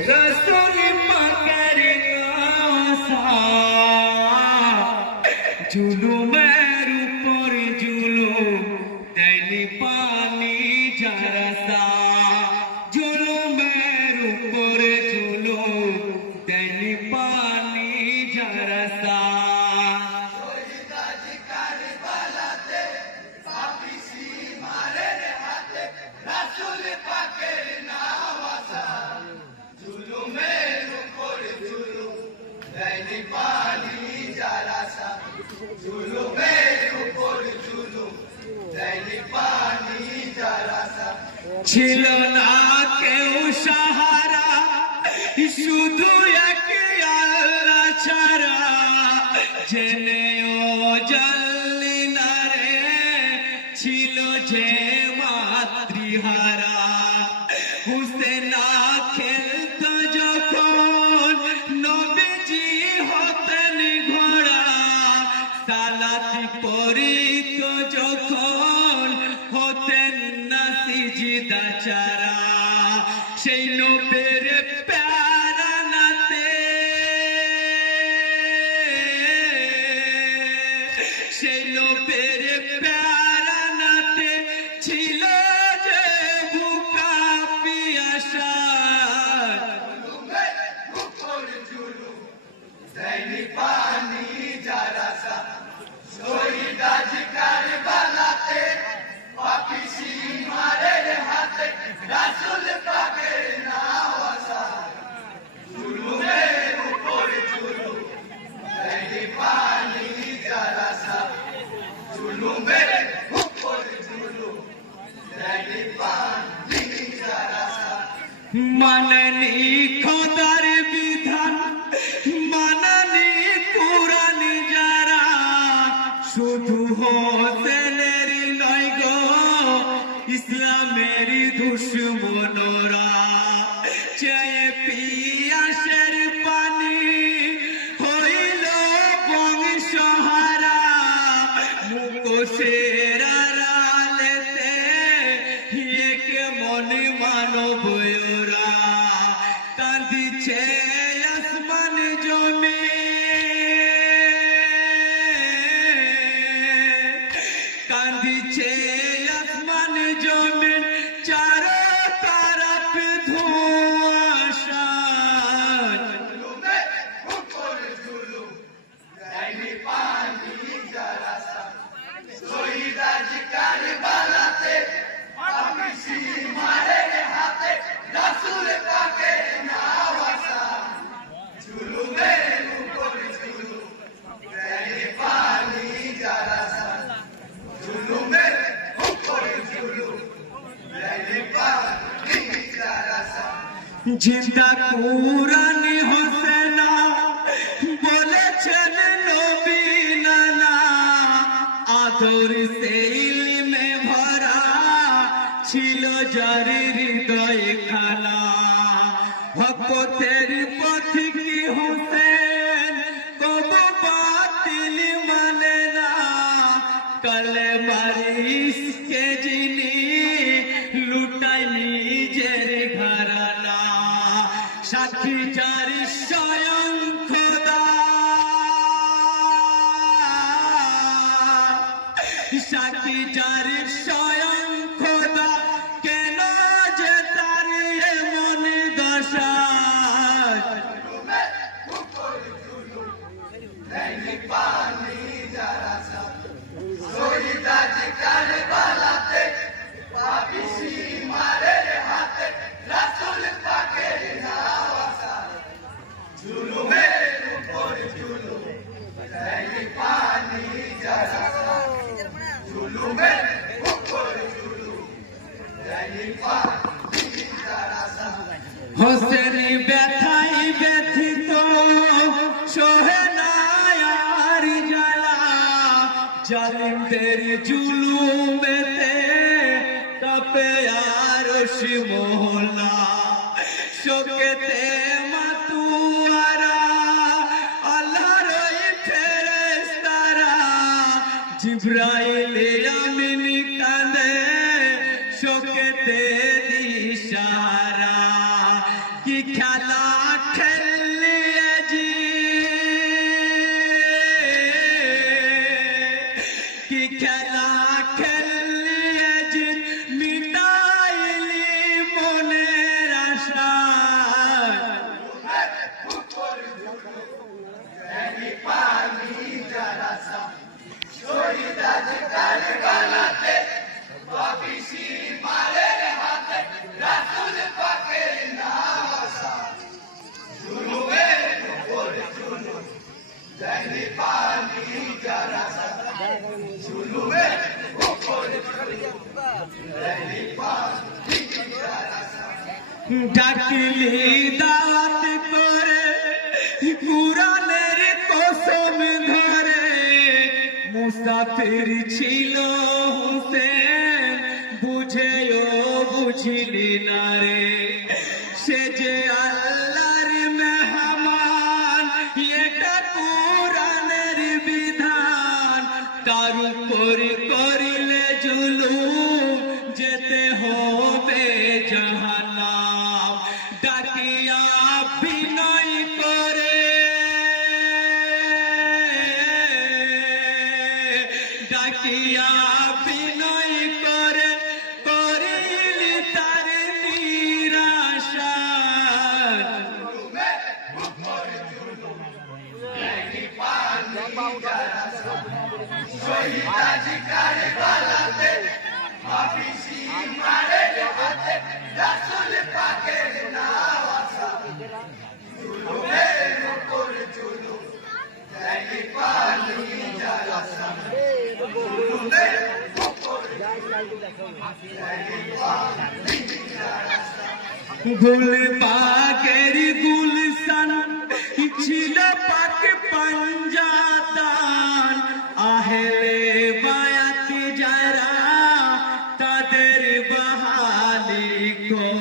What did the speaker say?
রসুল পাকের কাসা ছিল না কেউ সাহারা, শুধু এক আল্লাহ ছাড়া। ও জানলি না রে, ছিল যে মাতৃহারা। সেই নবের প্যারা নাতে সেই নবের প্যারা নাতে ছিল যে বুকা পিয়াসা মাননি শুধু হোসেনের নয় গো ইসলামের জিন্দা কুরান হোসেনা বলেছেন নবী নানা আদর ইলমে ভরা ছিল যার হৃদয় ভক্তের পথিকি হোসেন কব বাতিল মানে না কলে মারিস কে যিনি স্বয়ং খোদা। সাক্ষী যার স্বয়ং খোদা। জালিমদের জুলুমেতে তপে আর মহলা। শোকেতে মাতুয়ারা আল্লাহর ওই ফেরেশতারা জিব্রাইল আমিন ডাকলি দাঁত করে কুরানের কসম ধরে। মুসাফির ছিল হুসেন, বুঝেও বুঝলি না রে। সে যে আল্লাহর भूल पाकर गुलसन छिल पक पंजातान आहले बायत जरा तदर बहाली को